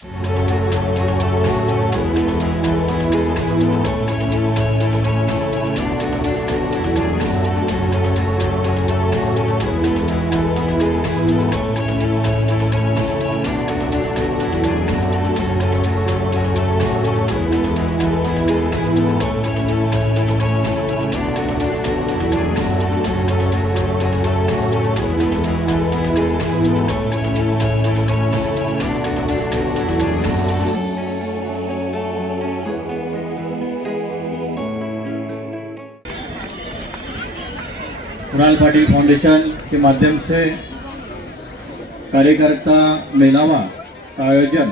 Bye. Kunal Patil foundation के माध्यम से कार्यकर्ता मेलावा का आयोजन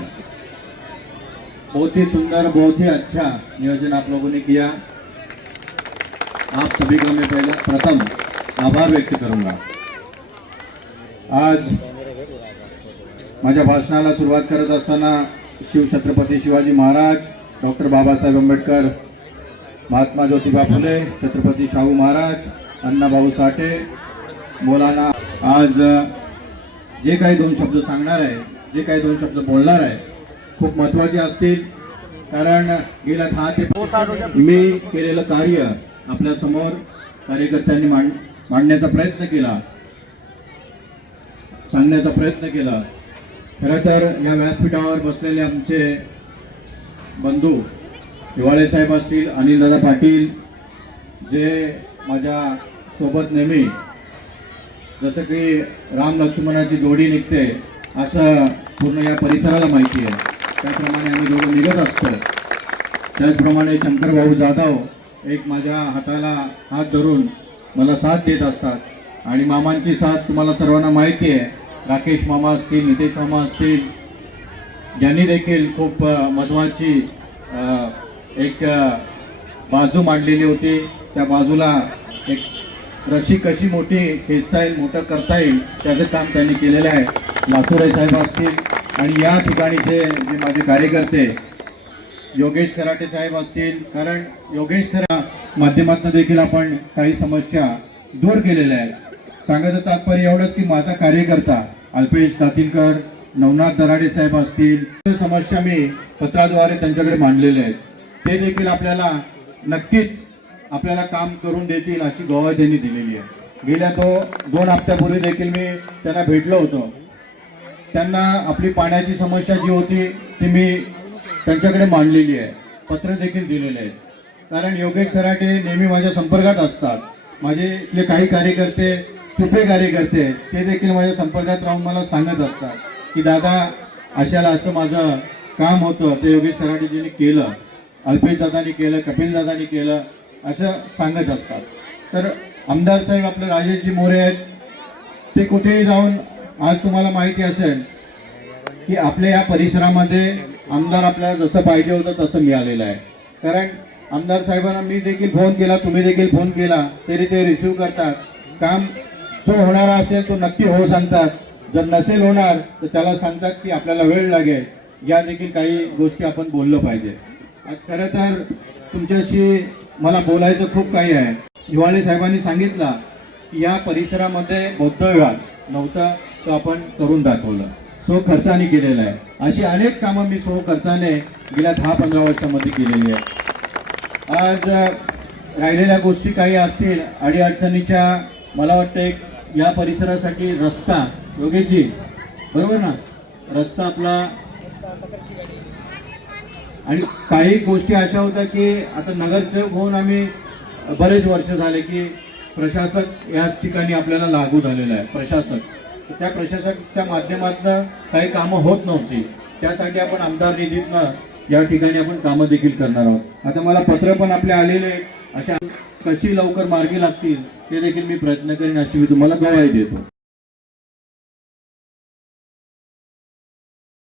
बहुत ही सुंदर, बहुत ही अच्छा नियोजन आप लोगों ने किया। आप सभी का मैं पहले, प्रथम आभार व्यक्त करूँगा। आज माझ्या भाषणाला सुरुवात करत असताना शिवछत्रपती शिवाजी महाराज, डॉक्टर बाबा बाबासाहेब आंबेडकर, महात्मा ज्योतिबा फुले, छत्रपती शाहू महाराज अण्णाभाऊ साठे मौलाना आज जे काही दोन शब्द सांगणार आहे जे काही दोन शब्द बोलणार आहे खूप महत्त्वाचे असतील. कारण गेल्या दहा ते मी केलेलं कार्य आपल्यासमोर कार्यकर्त्यांनी मांड मांडण्याचा प्रयत्न केला. सांगण्याचा प्रयत्न केला. खरं तर या व्यासपीठावर बसलेले आमचे बंधू हिवाळे साहेब असतील अनिलदादा पाटील जे माझ्या सोबत नेहमी. जसं की राम लक्ष्मणाची जोडी निघते असं पूर्ण या परिसराला माहिती आहे. त्याप्रमाणे आम्ही दोघं निघत असतो. त्याचप्रमाणे शंकरभाऊ जाधव एक माझ्या हाताला हात धरून मला साथ देत असतात. आणि मामांची साथ तुम्हाला सर्वांना माहिती आहे. राकेश मामा असतील नितेश मामा असतील यांनी देखील खूप महत्त्वाची एक बाजू मांडलेली होती. त्या बाजूला एक रशी कशी मोठी खेचता येईल मोठं करता येईल त्याचं काम त्यांनी केलेलं आहे. लासुराई साहेब असतील आणि या ठिकाणीचे जे माझे कार्यकर्ते योगेश कराटे साहेब असतील कारण योगेश खरा माध्यमातून देखील आपण काही समस्या दूर केलेल्या आहेत. सांगायचं तात्पर्य एवढंच की माझा कार्यकर्ता अल्पेश दातीलकर नवनाथ दराडे साहेब असतील समस्या मी पत्राद्वारे त्यांच्याकडे मांडलेल्या आहेत. ते देखील आपल्याला नक्कीच आपल्याला काम करून देतील अशी गोवा त्यांनी दिलेली आहे. गेल्या तो दोन हप्त्यापूर्वी देखील मी त्यांना भेटलो होतो. त्यांना आपली पाण्याची समस्या जी होती ती मी त्यांच्याकडे मांडलेली आहे. पत्र देखील दिलेले आहेत. कारण योगेश खराटे नेहमी माझ्या संपर्कात असतात. माझे इथले काही कार्यकर्ते चुपे कार्यकर्ते ते देखील माझ्या संपर्कात राहून मला सांगत असतात की दादा अशाला असं माझं काम होतं. ते योगेश कराटेजींनी केलं. अल्पेश दादानी केलं कपिल दादानी केलं. असं सांगत असतात. तर आमदार साहेब आपले राजेशजी मोरे आहेत. ते कुठेही जाऊन आज तुम्हाला माहिती असेल की आपल्या या परिसरामध्ये आमदार आपल्याला जसं पाहिजे होतं तसं मिळालेलं आहे. कारण आमदार साहेबांना मी देखील फोन केला तुम्ही देखील फोन केला तरी ते रिसिव्ह करतात. काम जो होणारा असेल तो नक्की हो सांगतात. जर नसेल होणार तर त्याला सांगतात की आपल्याला वेळ लागेल. या देखील काही गोष्टी आपण बोललो पाहिजे. आज खरं तर तुमच्याशी मला बोलायचं खूप काही आहे. हिवाळे साहेबांनी सांगितलं या परिसरामध्ये बौद्ध विभाग नव्हता तो आपण करून दाखवलं. सो खर्चाने केलेलं आहे. अशी अनेक कामं मी सो खर्चाने गेल्या दहा पंधरा वर्षामध्ये केलेली आहे. आज राहिलेल्या गोष्टी काही असतील अडीअडचणीच्या मला वाटतं एक या परिसरासाठी रस्ता योगेशजी बरोबर ना? रस्ता आपला आणि काही गोष्टी अशा होत्या की आता नगरसेवक होऊन आम्ही बरेच वर्ष झाले की प्रशासक याच ठिकाणी आपल्याला लागू झालेला आहे. प्रशासक. त्या प्रशासकच्या माध्यमातून काही कामं होत नव्हती. त्यासाठी आपण आमदार निधीतनं या ठिकाणी आपण कामं देखील करणार आहोत. आता मला पत्र पण आपले आलेले अशा कशी लवकर मार्गी लागतील ते देखील मी प्रयत्न करेन अशी मी तुम्हाला गवाही देतो.